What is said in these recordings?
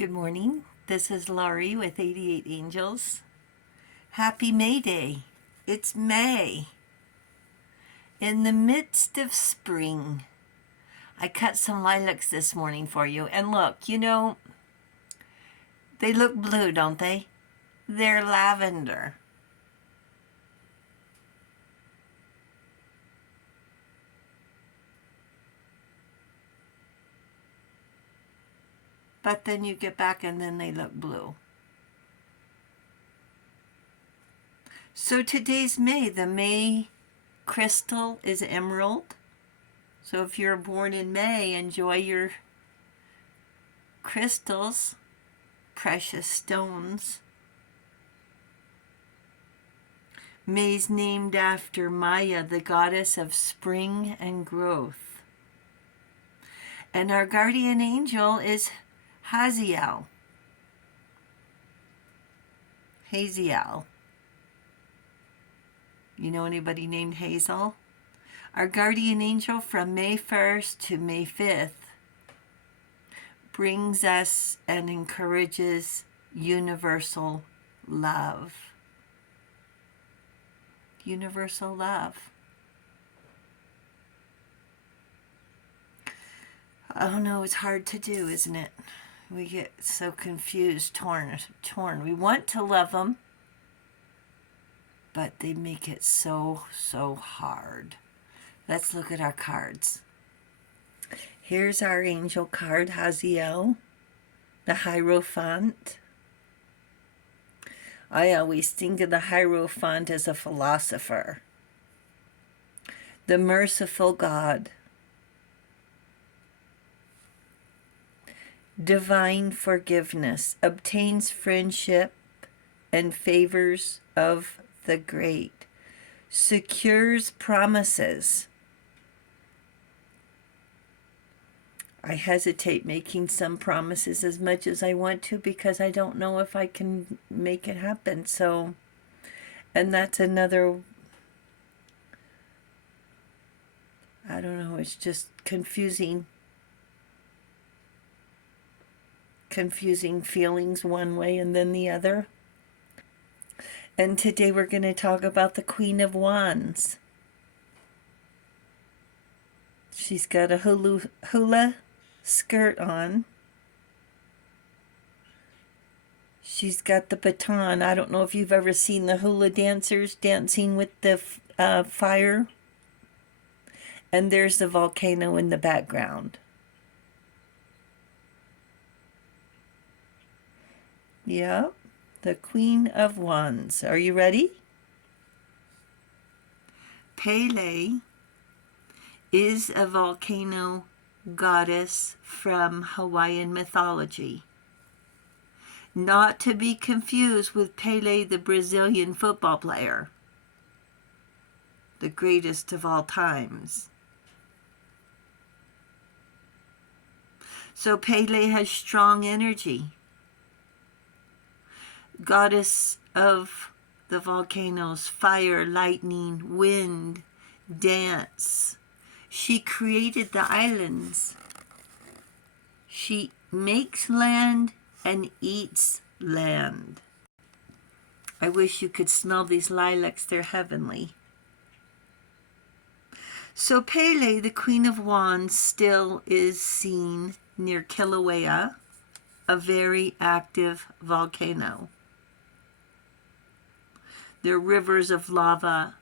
Good morning. This is Laurie with 88 Angels. Happy May Day. It's May. In the midst of spring. I cut some lilacs this morning for you. And look, they look blue, don't they? They're lavender. But then you get back and then they look blue. So today's May. The May crystal is emerald. So if you're born in May, enjoy your crystals, precious stones. May's named after Maya, the goddess of spring and growth. And our guardian angel is Haziel. Haziel. You know anybody named Hazel? Our guardian angel from May 1st to May 5th brings us and encourages universal love. Universal love. Oh no, it's hard to do, isn't it? We get so confused, torn. We want to love them, but they make it so hard. Let's look at our cards. Here's our angel card, Haziel, the Hierophant. I always think of the Hierophant as a philosopher. The merciful God. Divine forgiveness, obtains friendship and favors of the great, secures promises. I hesitate making some promises as much as I want to because I don't know if I can make it happen. And that's another, I don't know, it's just confusing feelings one way and then the other. And today we're going to talk about the Queen of Wands. She's got a hula skirt on. She's got the baton. I don't know if you've ever seen the hula dancers dancing with the fire. And there's the volcano in the background. Yep, the Queen of Wands. Are you ready? Pele is a volcano goddess from Hawaiian mythology. Not to be confused with Pele, the Brazilian football player, the greatest of all times. So Pele has strong energy. Goddess of the volcanoes, fire, lightning, wind, dance. She created the islands. She makes land and eats land. I wish you could smell these lilacs. They're heavenly. So Pele, the Queen of Wands, still is seen near Kilauea, a very active volcano. There are rivers of lava,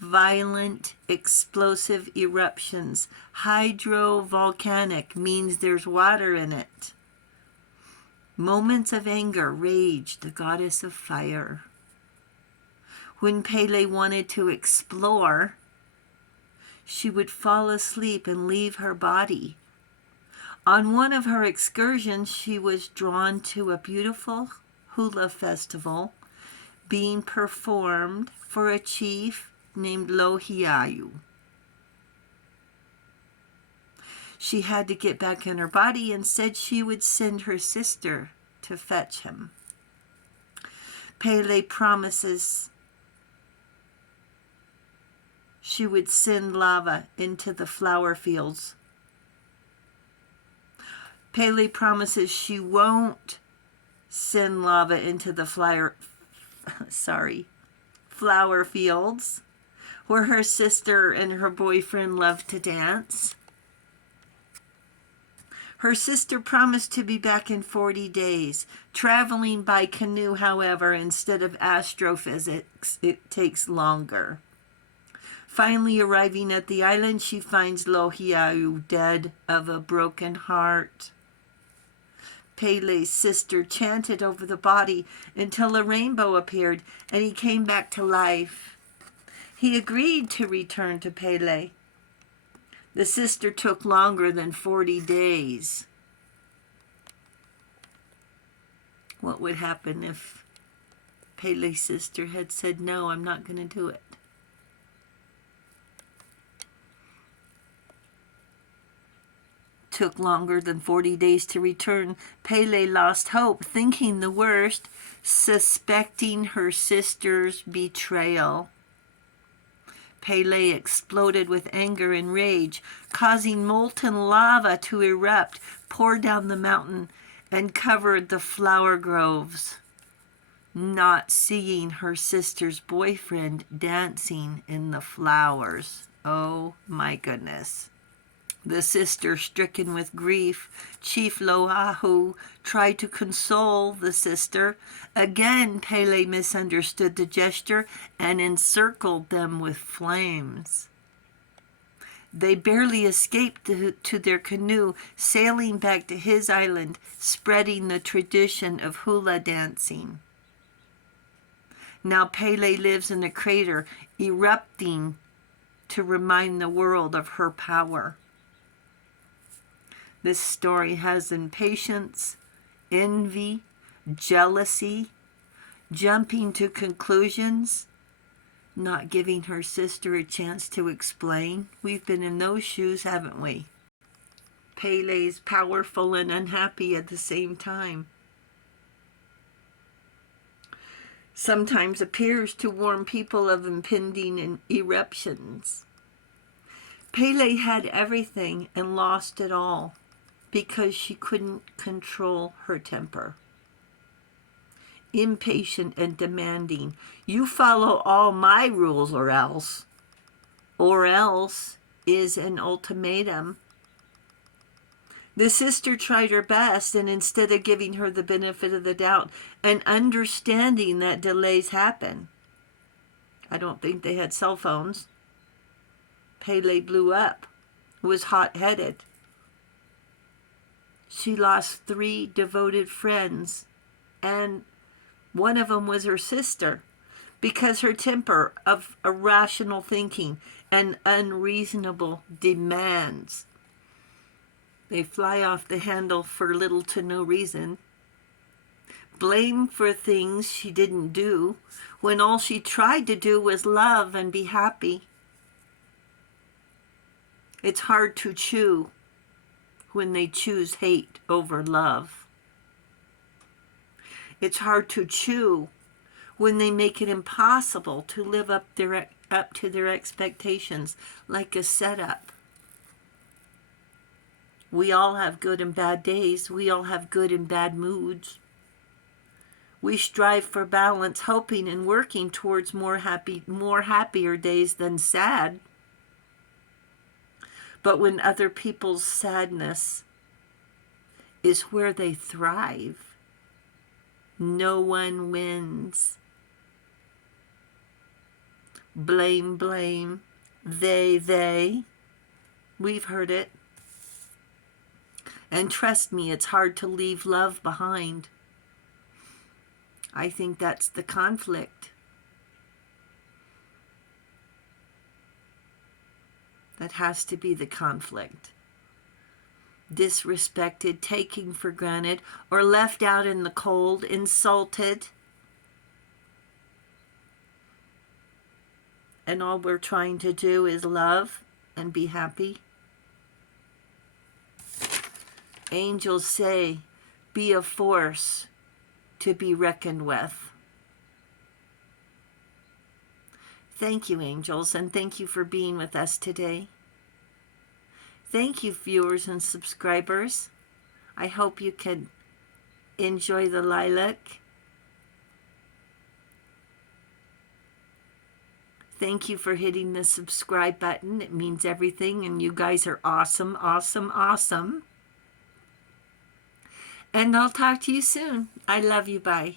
violent, explosive eruptions. Hydrovolcanic means there's water in it. Moments of anger, rage, the goddess of fire. When Pele wanted to explore, she would fall asleep and leave her body. On one of her excursions, she was drawn to a beautiful hula festival being performed for a chief named Lohiau. She had to get back in her body and said she would send her sister to fetch him. Pele promises she would send lava into the flower fields. Pele promises she won't send lava into the flower fields where her sister and her boyfriend love to dance. Her sister promised to be back in 40 days. Traveling by canoe, however, instead of astrophysics, it takes longer. Finally arriving at the island, she finds Lohiau dead of a broken heart. Pele's sister chanted over the body until a rainbow appeared and he came back to life. He agreed to return to Pele. The sister took longer than 40 days. What would happen if Pele's sister had said, no, I'm not going to do it? Took longer than 40 days to return. Pele lost hope, thinking the worst, suspecting her sister's betrayal. Pele exploded with anger and rage, causing molten lava to erupt, pour down the mountain, and covered the flower groves. Not seeing her sister's boyfriend dancing in the flowers. Oh my goodness. The sister, stricken with grief, Chief Loahu tried to console the sister. Again, Pele misunderstood the gesture and encircled them with flames. They barely escaped to their canoe, sailing back to his island, spreading the tradition of hula dancing. Now Pele lives in a crater, erupting to remind the world of her power. This story has impatience, envy, jealousy, jumping to conclusions, not giving her sister a chance to explain. We've been in those shoes, haven't we? Pele's powerful and unhappy at the same time. Sometimes appears to warn people of impending eruptions. Pele had everything and lost it all because she couldn't control her temper. Impatient and demanding. You follow all my rules or else. Or else is an ultimatum. The sister tried her best, and instead of giving her the benefit of the doubt and understanding that delays happen, I don't think they had cell phones. Pele blew up, was hot-headed. She lost 3 devoted friends, and one of them was her sister, because her temper of irrational thinking and unreasonable demands. They fly off the handle for little to no reason. Blame for things she didn't do, when all she tried to do was love and be happy. It's hard to chew when they choose hate over love. It's hard to chew when they make it impossible to live up to their expectations, like a setup. We all have good and bad days. We all have good and bad moods. We strive for balance, hoping and working towards more happier days than sad. But when other people's sadness is where they thrive, no one wins. Blame, blame, they. We've heard it. And trust me, it's hard to leave love behind. I think that's the conflict. That has to be the conflict. Disrespected, taken for granted, or left out in the cold, insulted. And all we're trying to do is love and be happy. Angels say, be a force to be reckoned with. Thank you, angels, and thank you for being with us today. Thank you, viewers and subscribers. I hope you can enjoy the lilac. Thank you for hitting the subscribe button. It means everything, and you guys are awesome, awesome, awesome. And I'll talk to you soon. I love you. Bye.